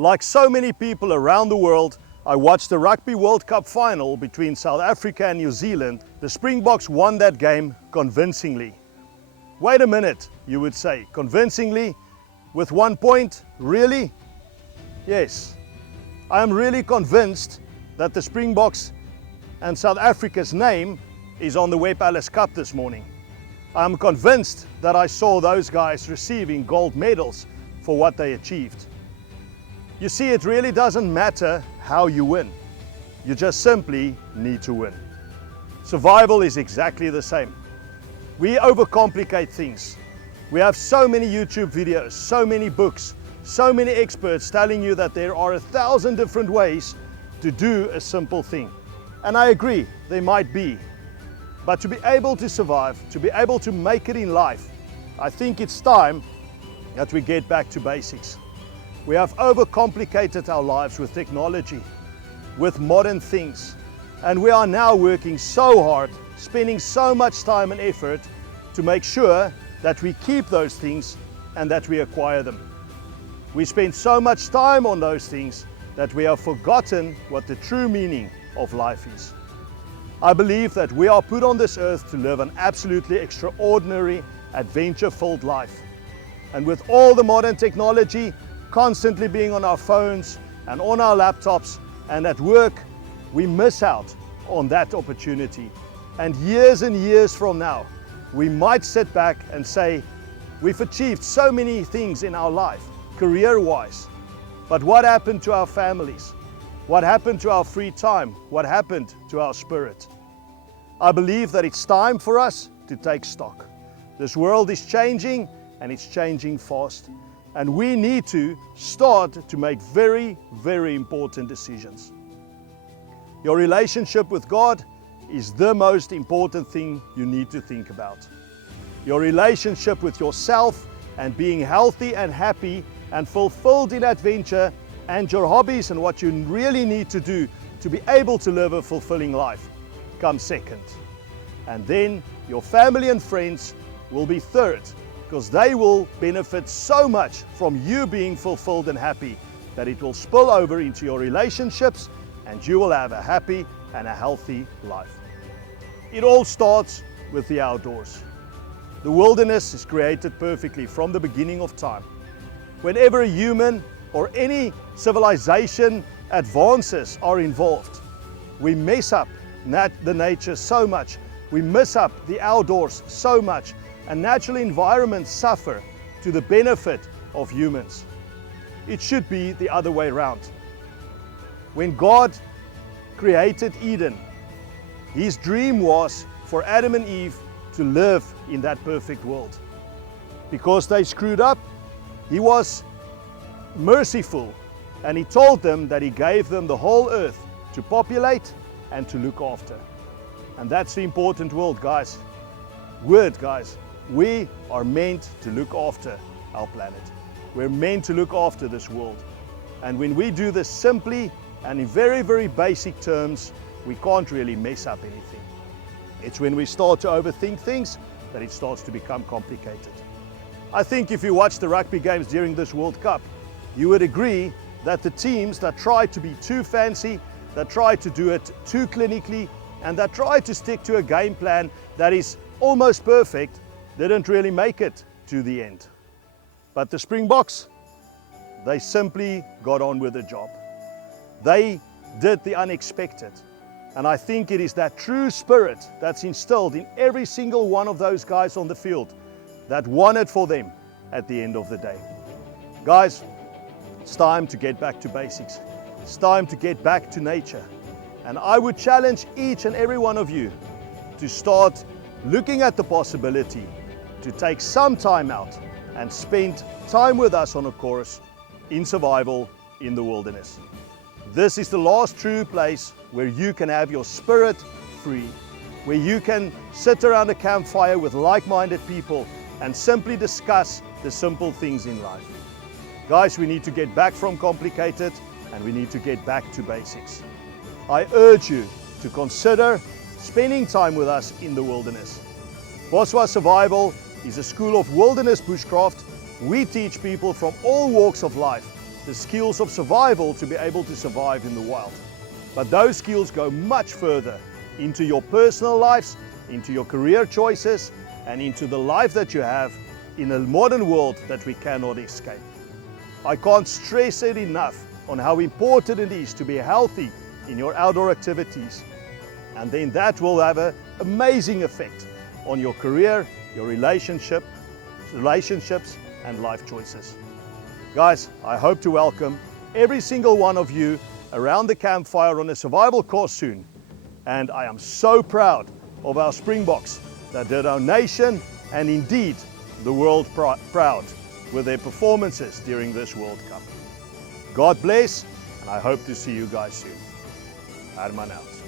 Like so many people around the world, I watched the Rugby World Cup final between South Africa and New Zealand. The Springboks won that game convincingly. Wait a minute, you would say, convincingly? With 1 point? Really? Yes. I am really convinced that the Springboks and South Africa's name is on the Webb Ellis Cup this morning. I am convinced that I saw those guys receiving gold medals for what they achieved. You see, it really doesn't matter how you win. You just simply need to win. Survival is exactly the same. We overcomplicate things. We have so many YouTube videos, so many books, so many experts telling you that there are 1,000 different ways to do a simple thing. And I agree, there might be. But to be able to survive, to be able to make it in life, I think it's time that we get back to basics. We have overcomplicated our lives with technology, with modern things, and we are now working so hard, spending so much time and effort to make sure that we keep those things and that we acquire them. We spend so much time on those things that we have forgotten what the true meaning of life is. I believe that we are put on this earth to live an absolutely extraordinary, adventure-filled life. And with all the modern technology, constantly being on our phones and on our laptops and at work, we miss out on that opportunity. And years from now, we might sit back and say, we've achieved so many things in our life, career-wise, but what happened to our families? What happened to our free time? What happened to our spirit? I believe that it's time for us to take stock. This world is changing, and it's changing fast. And we need to start to make very important decisions. Your relationship with God is the most important thing you need to think about. Your relationship with yourself and being healthy and happy and fulfilled in adventure and your hobbies and what you really need to do to be able to live a fulfilling life comes second. And then your family and friends will be third, because they will benefit so much from you being fulfilled and happy that it will spill over into your relationships and you will have a happy and a healthy life. It all starts with the outdoors. The wilderness is created perfectly from the beginning of time. Whenever a human or any civilization advances are involved, we mess up the nature so much. We mess up the outdoors so much. And natural environments suffer to the benefit of humans. It should be the other way around. When God created Eden, His dream was for Adam and Eve to live in that perfect world. Because they screwed up, He was merciful and He told them that He gave them the whole earth to populate and to look after. And that's the important word, guys. We are meant to look after our planet. We're meant to look after this world. And when we do this simply and in very basic terms, we can't really mess up anything. It's when we start to overthink things that it starts to become complicated. I think if you watch the rugby games during this World Cup, you would agree that the teams that try to be too fancy, that try to do it too clinically, and that try to stick to a game plan that is almost perfect, didn't really make it to the end. But the Springboks, they simply got on with the job. They did the unexpected. And I think it is that true spirit that's instilled in every single one of those guys on the field that won it for them at the end of the day. Guys, it's time to get back to basics. It's time to get back to nature. And I would challenge each and every one of you to start looking at the possibility to take some time out and spend time with us on a course in survival in the wilderness. This is the last true place where you can have your spirit free, where you can sit around a campfire with like-minded people and simply discuss the simple things in life. Guys, we need to get back from complicated and we need to get back to basics. I urge you to consider spending time with us in the wilderness. Boswa Survival is a school of wilderness bushcraft. We teach people from all walks of life the skills of survival to be able to survive in the wild. But those skills go much further into your personal lives, into your career choices, and into the life that you have in a modern world that we cannot escape. I can't stress it enough on how important it is to be healthy in your outdoor activities. And then that will have an amazing effect on your career, your relationships, and life choices. Guys, I hope to welcome every single one of you around the campfire on a survival course soon. And I am so proud of our Springboks that did our nation and indeed the world proud with their performances during this World Cup. God bless, and I hope to see you guys soon. Herman out.